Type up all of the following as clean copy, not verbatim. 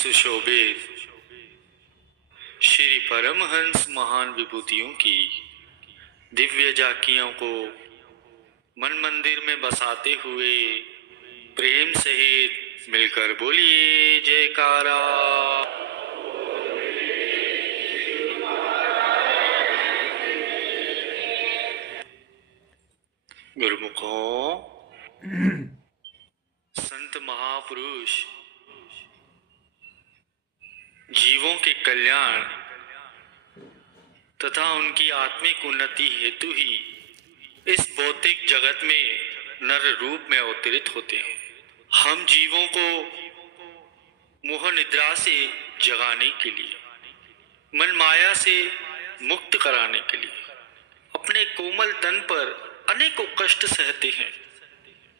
सुशोभित श्री परमहंस महान विभूतियों की दिव्य झांकियों को मन मंदिर में बसाते हुए प्रेम सहित मिलकर बोलिए जयकारा। गुरुमुखों, संत महापुरुष जीवों के कल्याण तथा उनकी आत्मिक उन्नति हेतु ही इस भौतिक जगत में नर रूप में अवतरित होते हैं। हम जीवों को मोह निद्रा से जगाने के लिए, मन माया से मुक्त कराने के लिए अपने कोमल तन पर अनेकों कष्ट सहते हैं।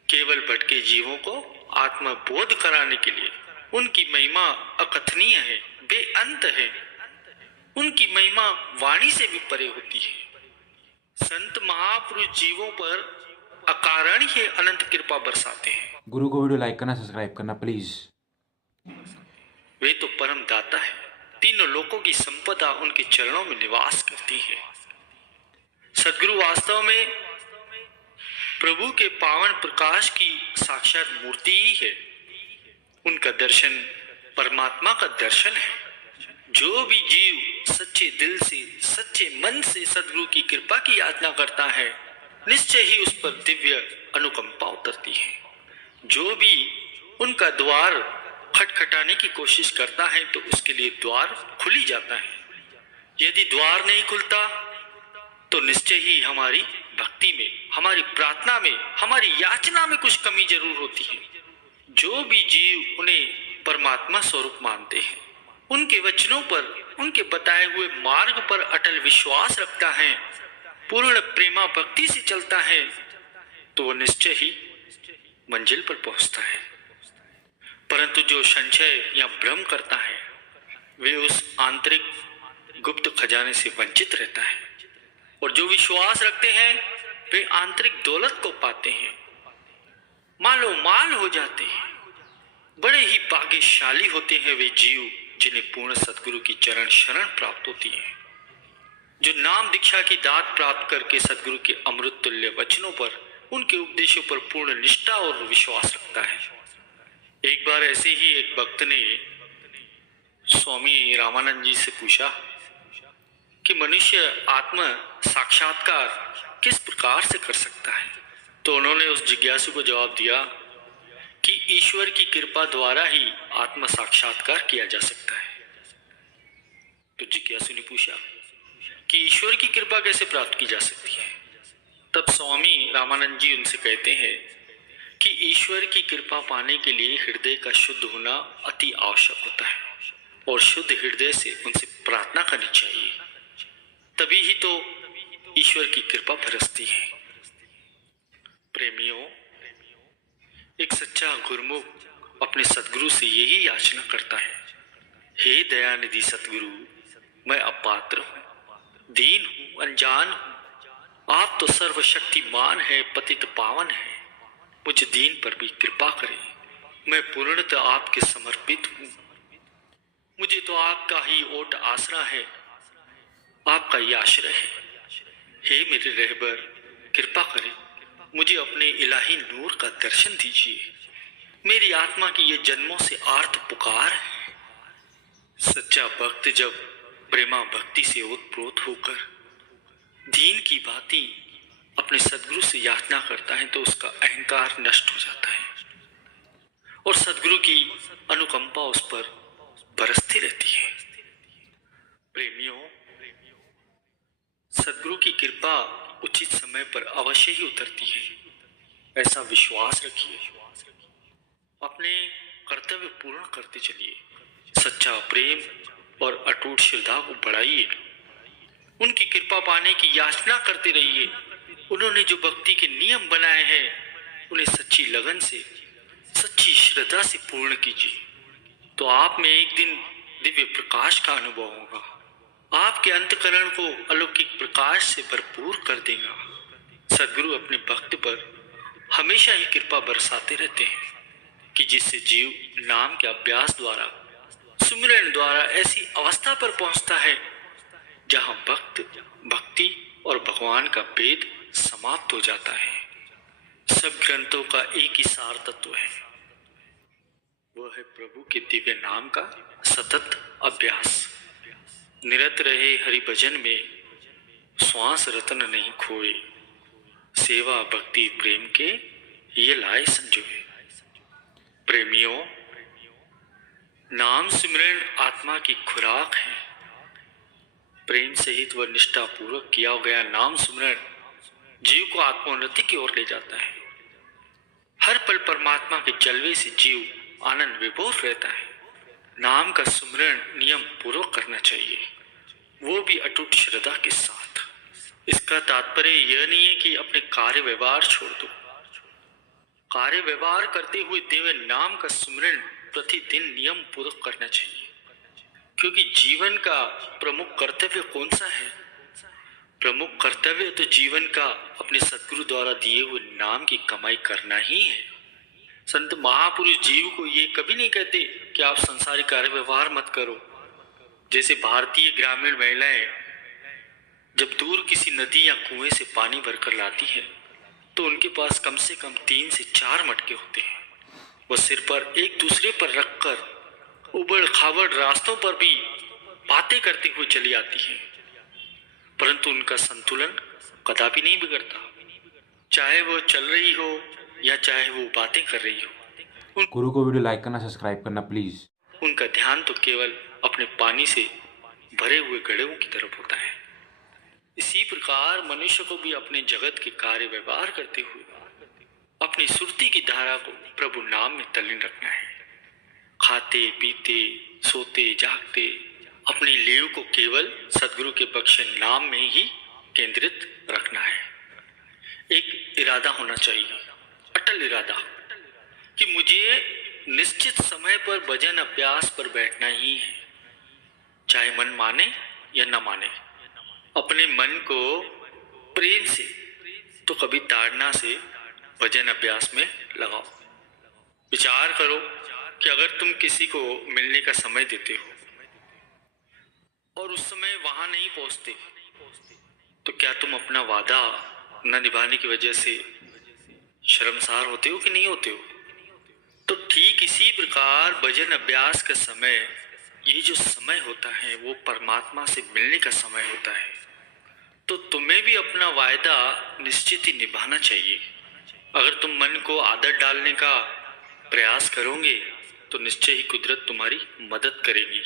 केवल भटके जीवों को आत्मबोध कराने के लिए उनकी महिमा अकथनीय है, बेअंत है। उनकी महिमा वाणी से भी परे होती है। संत महापुरुष जीवों पर अकारण ही अनंत कृपा बरसाते हैं। गुरु को वीडियो लाइक करना, सब्सक्राइब करना प्लीज। वे तो परम दाता है। तीनों लोकों की संपदा उनके चरणों में निवास करती है। सद्गुरु वास्तव में प्रभु के पावन प्रकाश की साक्षात मूर्ति ही है। उनका दर्शन परमात्मा का दर्शन है। जो भी जीव सच्चे दिल से, सच्चे मन से सद्गुरु की कृपा की याचना करता है, निश्चय ही उस पर दिव्य अनुकंपा उतरती है। जो भी उनका द्वार खटखटाने की कोशिश करता है तो उसके लिए द्वार खुल ही जाता है। यदि द्वार नहीं खुलता तो निश्चय ही हमारी भक्ति में, हमारी प्रार्थना में, हमारी याचना में कुछ कमी जरूर होती है। जो भी जीव उन्हें परमात्मा स्वरूप मानते हैं, उनके वचनों पर, उनके बताए हुए मार्ग पर अटल विश्वास रखता है, पूर्ण प्रेमा भक्ति से चलता है, तो वो निश्चय ही मंजिल पर पहुंचता है। परंतु जो संशय या भ्रम करता है, वे उस आंतरिक गुप्त खजाने से वंचित रहता है। और जो विश्वास रखते हैं वे आंतरिक दौलत को पाते हैं, मालो माल हो जाते हैं। बड़े ही भाग्यशाली होते हैं वे जीव जिन्हें पूर्ण सद्गुरु की चरण शरण प्राप्त होती है, जो नाम दीक्षा की दात प्राप्त करके सद्गुरु के अमृत तुल्य वचनों पर, उनके उपदेशों पर पूर्ण निष्ठा और विश्वास रखता है। एक बार ऐसे ही एक भक्त ने स्वामी रामानंद जी से पूछा कि मनुष्य आत्म साक्षात्कार किस प्रकार से कर सकता है। तो उन्होंने उस जिज्ञासु को जवाब दिया कि ईश्वर की कृपा द्वारा ही आत्म साक्षात्कार किया जा सकता है। तो जिज्ञासु ने पूछा कि ईश्वर की कृपा कैसे प्राप्त की जा सकती है। तब स्वामी रामानंद जी उनसे कहते हैं कि ईश्वर की कृपा पाने के लिए हृदय का शुद्ध होना अति आवश्यक होता है और शुद्ध हृदय से उनसे प्रार्थना करनी चाहिए। तभी ही तो ईश्वर की कृपा बरसती है। प्रेमियों, एक सच्चा गुरुमुख अपने सद्गुरु से यही याचना करता है, हे दयानिधि सद्गुरु, मैं अपात्र हूँ, दीन हूँ, अनजान हूँ। आप तो सर्वशक्तिमान है, पतित पावन है। मुझ दीन पर भी कृपा करें। मैं पूर्णतः आपके समर्पित हूँ। मुझे तो आपका ही ओट आसरा है, आपका ही आश्रय है। हे मेरे रहबर, कृपा करें, मुझे अपने इलाही नूर का दर्शन दीजिए। मेरी आत्मा की ये जन्मों से आर्त पुकार है। सच्चा भक्त जब प्रेमा भक्ति से ओतप्रोत होकर दीन की भांति अपने सद्गुरु से याचना करता है तो उसका अहंकार नष्ट हो जाता है और सद्गुरु की अनुकंपा उस पर बरसती रहती है। प्रेमियों, सद्गुरु की कृपा उचित समय पर अवश्य ही उतरती है, ऐसा विश्वास रखिए। अपने कर्तव्य पूर्ण करते चलिए। सच्चा प्रेम और अटूट श्रद्धा को बढ़ाइए। उनकी कृपा पाने की याचना करते रहिए। उन्होंने जो भक्ति के नियम बनाए हैं उन्हें सच्ची लगन से, सच्ची श्रद्धा से पूर्ण कीजिए, तो आप में एक दिन दिव्य प्रकाश का अनुभव होगा। आपके अंतकरण को अलौकिक प्रकाश से भरपूर कर देगा। सद्गुरु अपने भक्त पर हमेशा ही कृपा बरसाते रहते हैं कि जिससे जीव नाम के अभ्यास द्वारा सुमिरन द्वारा ऐसी अवस्था पर पहुंचता है जहां भक्ति और भगवान का भेद समाप्त हो जाता है। सब ग्रंथों का एक ही सार तत्व है, वह है प्रभु के दिव्य नाम का सतत अभ्यास। निरत रहे हरि भजन में, श्वास रतन नहीं खोए, सेवा भक्ति प्रेम के ये लाए संजोए। प्रेमियों, नाम सिमरन आत्मा की खुराक है। प्रेम सहित व निष्ठा पूर्वक किया गया नाम सिमरन जीव को आत्मोन्नति की ओर ले जाता है। हर पल परमात्मा के जलवे से जीव आनंद विभोर रहता है। नाम का सुमरण नियम पूर्वक करना चाहिए, वो भी अटूट श्रद्धा के साथ। इसका तात्पर्य यह नहीं है कि अपने कार्य व्यवहार छोड़ दो। कार्य व्यवहार करते हुए दिव्य नाम का सुमरण प्रतिदिन नियम पूर्वक करना चाहिए, क्योंकि जीवन का प्रमुख कर्तव्य कौन सा है? प्रमुख कर्तव्य तो जीवन का अपने सद्गुरु द्वारा दिए हुए नाम की कमाई करना ही है। संत महापुरुष जीव को ये कभी नहीं कहते कि आप संसारिक कार्य व्यवहार मत करो। जैसे भारतीय ग्रामीण महिलाएं जब दूर किसी नदी या कुएं से पानी भरकर लाती है तो उनके पास कम से कम 3 से 4 मटके होते हैं। वह सिर पर एक दूसरे पर रखकर उबड़ खाबड़ रास्तों पर भी बातें करते हुए चली आती है, परंतु उनका संतुलन कदापि नहीं बिगड़ता, चाहे वो चल रही हो या चाहे वो बातें कर रही हो। गुरु को वीडियो लाइक करना, सब्सक्राइब करना प्लीज। उनका ध्यान तो केवल अपने पानी से भरे हुए घड़ों की तरफ होता है। इसी प्रकार मनुष्य को भी अपने जगत के कार्य व्यवहार करते हुए अपनी सुरती की धारा को प्रभु नाम में तल्लीन रखना है। खाते पीते सोते जागते अपनी लीव को केवल सद्गुरु के बख्शे नाम में ही केंद्रित रखना है। एक इरादा होना चाहिए, अटल इरादा, कि मुझे निश्चित समय पर भजन अभ्यास पर बैठना ही है, चाहे मन माने या न माने। अपने मन को प्रेम से तो कभी ताड़ना से भजन अभ्यास में लगाओ। विचार करो कि अगर तुम किसी को मिलने का समय देते हो और उस समय वहां नहीं पहुंचते तो क्या तुम अपना वादा न निभाने की वजह से शर्मसार होते हो कि नहीं होते हो? तो ठीक इसी प्रकार भजन अभ्यास का समय, ये जो समय होता है वो परमात्मा से मिलने का समय होता है। तो तुम्हें भी अपना वायदा निश्चित ही निभाना चाहिए। अगर तुम मन को आदत डालने का प्रयास करोगे तो निश्चय ही कुदरत तुम्हारी मदद करेगी।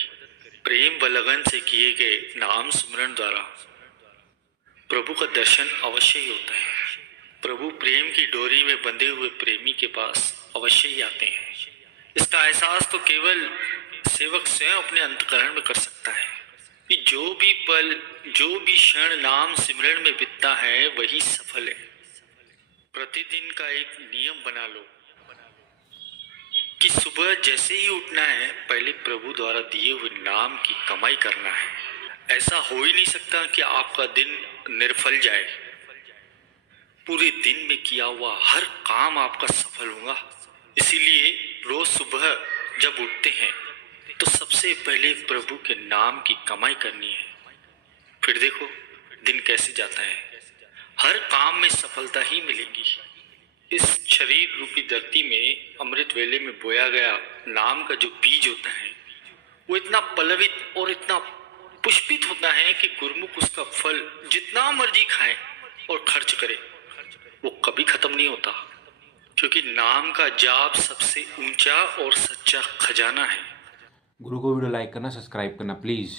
प्रेम व लगन से किए गए नाम सुमरण द्वारा प्रभु का दर्शन अवश्य ही होता है। प्रभु प्रेम की डोरी में बंधे हुए प्रेमी के पास अवश्य ही आते हैं। इसका एहसास तो केवल सेवक स्वयं अपने अंतकरण में कर सकता है कि जो भी पल, जो भी क्षण नाम सिमरन में बीतता है वही सफल है। प्रतिदिन का एक नियम बना लो कि सुबह जैसे ही उठना है पहले प्रभु द्वारा दिए हुए नाम की कमाई करना है। ऐसा हो ही नहीं सकता कि आपका दिन निर्फल जाए। पूरे दिन में किया हुआ हर काम आपका सफल होगा। इसीलिए रोज सुबह जब उठते हैं तो सबसे पहले प्रभु के नाम की कमाई करनी है। फिर देखो दिन कैसे जाता है, हर काम में सफलता ही मिलेगी। इस शरीर रूपी धरती में अमृत वेले में बोया गया नाम का जो बीज होता है वो इतना पल्लवित और इतना पुष्पित होता है कि गुरुमुख उसका फल जितना मर्जी खाए और खर्च करे वो कभी खत्म नहीं होता, क्योंकि नाम का जाप सबसे ऊंचा और सच्चा खजाना है। गुरु को वीडियो लाइक करना, सब्सक्राइब करना प्लीज।